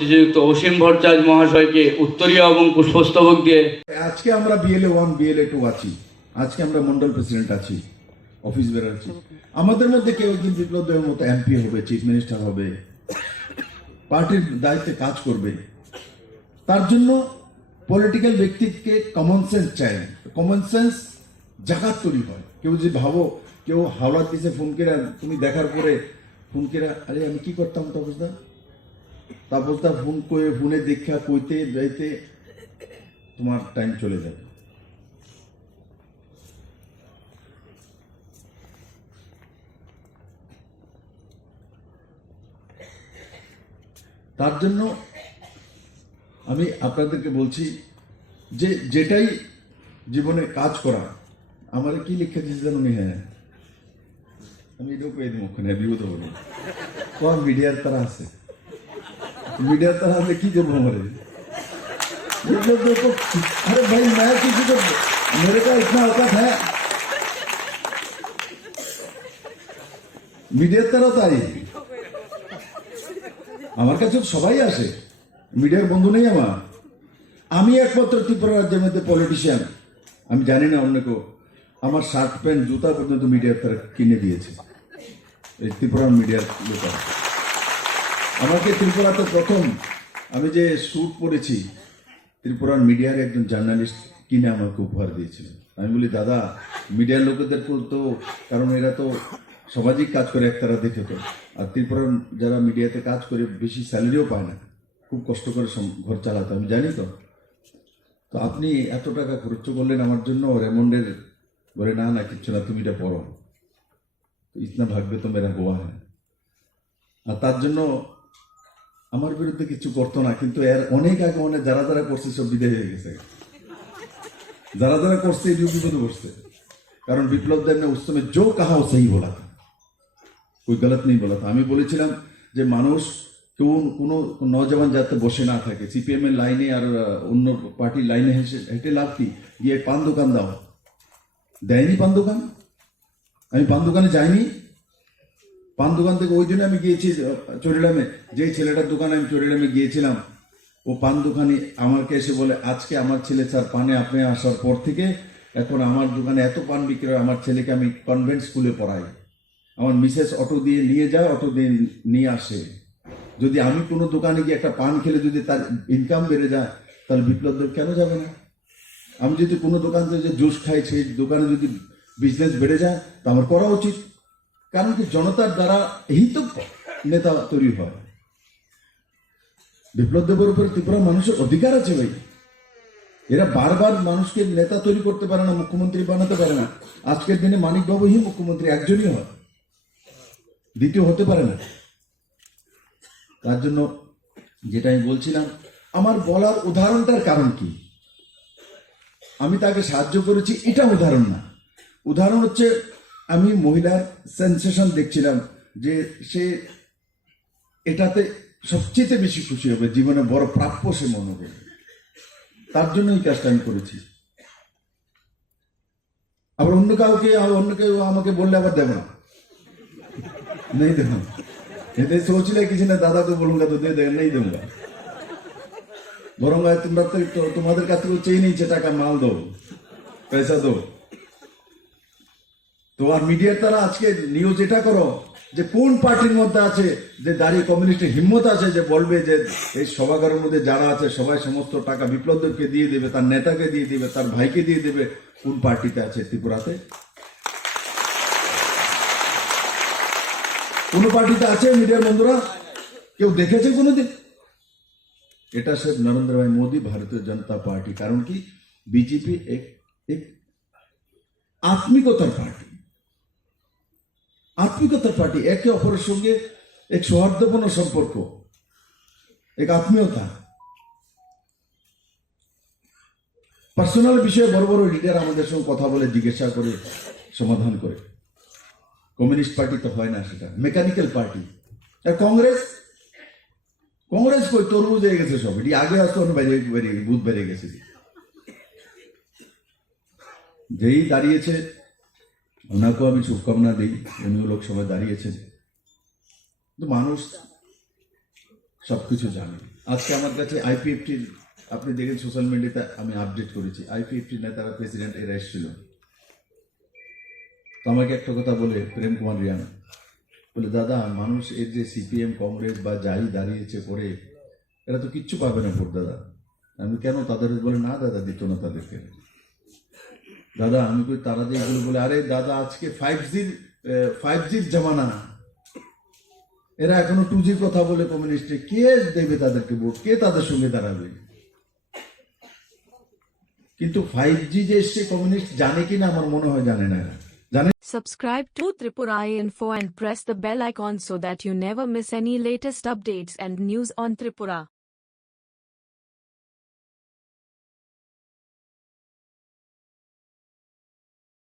শ্রীযুক্ত অসীম মহাশয়কে উত্তরীয় এবং পুষ্পস্তবক দিয়ে আজকে আমরা বিএলএ ওয়ান বিএলএ টু আছি। আজকে আমরা মন্ডল প্রেসিডেন্ট আছি অফিস আমাদের মধ্যে কেউ মতো এমপি হবে চিফ মিনিস্টার হবে পার্টির দায়িত্বে কাজ করবে। তার জন্য পলিটিক্যাল ব্যক্তিকে কমন সেন্স চাই। কমন সেন্স জাগাত তৈরি হয়। কেউ যদি ভাবো, কেউ হাওড়া দিছে, ফোন কেরা তুমি দেখার পরে ফোন কেরা আরে আমি কি করতাম তাপসদা তাপসদা ফোন করে, ফোনে দেখা কইতে যাইতে তোমার টাইম চলে যাবে। তার জন্য আমি আপনাদেরকে বলছি যে, যেটাই জীবনে কাজ করা, আমার কি লিখে দিয়েছে জানো নি হ্যাঁ আমি এটাও পেয়ে দিব ওখানে বিপদ বলি। কম মিডিয়ার তারা আছে? মিডিয়ার তারা আছে কি করবো আমারে ये लोग देखो अरे भाई मैं किसी को मेरे का इतना औकात है মিডিয়ার তারা তাই আমার কাছে তো সবাই আসে মিডিয়ার বন্ধু নেই আমার আমি একমাত্র ত্রিপুরা রাজ্যের মধ্যে পলিটিশিয়ান আমি জানি না অন্য কেউ আমার শার্ট প্যান্ট জুতা পর্যন্ত মিডিয়ার তারা কিনে দিয়েছে এই ত্রিপুরার মিডিয়ার লোকেরা আমাকে ত্রিপুরাতে প্রথম। আমি যে স্যুট পরেছি, ত্রিপুরার মিডিয়ার একজন জার্নালিস্ট কিনে আমাকে উপহার দিয়েছিল আমি বলি, দাদা, মিডিয়ার লোকেদের তো কারণ এরা তো সামাজিক কাজ করে একতারা দেখে তো। আর ত্রিপুরার যারা মিডিয়াতে কাজ করে, বেশি স্যালারিও পায় না। খুব কষ্ট করে ঘর চালাতে, আমি জানি তো। তো আপনি এত টাকা খরচ করলেন আমার জন্য, রেমন্ডের বলে, না না, কিচ্ছু না, তুমি এটা পড়ো। ইতনা ভাগ্যে তো মেরা গোয়া হ্যাঁ আর তার জন্য আমার বিরুদ্ধে কিছু করতো না কিন্তু এর অনেক আগে অনেক যারা যারা করছে সব বিদায় হয়ে গেছে যারা যারা করছে এই বিপদে বসছে কারণ বিপ্লব দেব ने उस समय जो कहा वो सही बोला था कोई गलत नहीं बोला था আমি বলেছিলাম যে মানুষ কেউ কোনো নজওয়ান যাতে বসে না থাকে সিপিএম এর লাইনে আর আহ, অন্য পার্টির লাইনে হেসে হেঁটে লাভ কি গিয়ে পান দোকান দাও দেয়নি পান দোকান আমি পান দোকানে যাইনি পান দোকান থেকে ওই জন্য আমি গিয়েছি চরিলামে যে ছেলেটার দোকানে আমি চরিলামে গিয়েছিলাম, ও পান দোকানি আমাকে এসে বলে, আজকে আমার ছেলে স্যার পানে আপনি আসার পর থেকে এখন আমার দোকানে এত পান বিক্রি হয়, আমার ছেলেকে আমি কনভেন্ট স্কুলে পড়াই। আমার মিসেস অটো দিয়ে নিয়ে যায়, অটো দিয়ে নিয়ে আসে। যদি আমি কোনো দোকানে গিয়ে একটা পান খেলে যদি তার ইনকাম বেড়ে যায়, তাহলে বিপ্লব দেব কেন যাবে না? আমি যদি কোনো দোকান থেকে জুস খাই, সেই দোকানে যদি বিজনেস বেড়ে যায়, তা আমার করা উচিত। কারণ কি জনতার দ্বারা তো নেতা তৈরি হয়। বিপ্লব দেবের উপরে ত্রিপুরা মানুষের অধিকার আছে ভাই। এরা বারবার মানুষকে নেতা তৈরি করতে পারে না, মুখ্যমন্ত্রী বানাতে পারে না। আজকের দিনে মানিকবাবুই মুখ্যমন্ত্রী, একজনই হয়। দ্বিতীয় হতে পারে না। তার জন্য যেটা আমি বলছিলাম, আমার বলার উদাহরণটার কারণ কি? আমি তাকে সাহায্য করেছি, এটা উদাহরণ না। উদাহরণ হচ্ছে আমি মহিলার সেন্সেশন দেখছিলাম যে সে এটাতে সবচেয়ে বেশি খুশি হবে, জীবনে বড় প্রাপ্য সে মনে হবে। তার জন্য এই কাজটা আমি করেছি। আবার অন্য কাউকে অন্য কেউ আমাকে বললে আবার দেব না। নেই দেব এতে সোচলে কিছু না দাদাকে বলুন তো দিয়ে দেবেন নেই দেব বরং তোমরা তো, তোমাদের কাছ থেকে চেয়ে নিয়েছে, টাকা মাল দো পয়সা দৌড় তো আর মিডিয়ার তারা আজকে নিউজ এটা করো যে কোন পার্টির মধ্যে আছে, যে দাঁড়িয়ে কমিউনিস্টের হিম্মত আছে যে বলবে যে এই সভাগারের মধ্যে যারা আছে সবাই সমস্ত টাকা বিপ্লবদেবকে দিয়ে দেবে, তার নেতাকে দিয়ে দেবে, তার ভাইকে দিয়ে দেবে, কোন পার্টিতে আছে ত্রিপুরাতে? কোন পার্টিতে আছে মিডিয়ার বন্ধুরা? কেউ দেখেছে কোনোদিন? এটা সব নরেন্দ্র ভাই মোদী, ভারতীয় জনতা পার্টি। কারণ কি? বিজেপি এক আত্মিকতার পার্টি। আত্মিকতার পার্টি, একে অপরের সঙ্গে এক সৌহার্দ্যপূর্ণ সম্পর্ক, এক আত্মীয়তা। পার্সোনাল বিষয়ে বড় বড় লিডার আমাদের সঙ্গে কথা বলে, জিজ্ঞাসা করে, সমাধান করে। কমিউনিস্ট পার্টি তো হয় না সেটা মেকানিক্যাল পার্টি আর কংগ্রেস কংগ্রেস কই? তরমুজ হয়ে গেছে সব। এটি আগে আসতো বেরিয়ে বুথ বেরিয়ে গেছে। যেই দাঁড়িয়েছে ওনাকেও আমি শুভকামনা দিই, উনিও লোকসভায় দাঁড়িয়েছেন। কিন্তু মানুষ সবকিছু জানে। আজকে আমার কাছে আইপিএফটির আপনি দেখেন সোশ্যাল মিডিয়াতে আমি আপডেট করেছি। আইপিএফটির নেতারা প্রেসিডেন্ট এরা এসেছিল। তো আমাকে একটা কথা বলে, প্রেম কুমার রিয়ান, বলে, দাদা, মানুষ এর যে সিপিএম কংগ্রেস বা যাই দাঁড়িয়েছে করে এরা তো কিচ্ছু পাবে না ভোট, দাদা। আমি কেন তাদের বলে, না, দাদা, দিত না তাদেরকে। দাদা, আমি কই তারা যে এগুলো বলে, আরে দাদা, আজকে ফাইভ জির ফাইভ জির জামানা। এরা এখনও টু জির কথা বলে কমিউনিস্টে কে দেবে তাদেরকে ভোট কে তাদের সঙ্গে দাঁড়াবে? কিন্তু ফাইভ জি যে এসছে কমিউনিস্ট জানে কিনা আমার মনে হয় জানে না। Subscribe to Tripura Info and press the bell icon so that you never miss any latest updates and news on Tripura.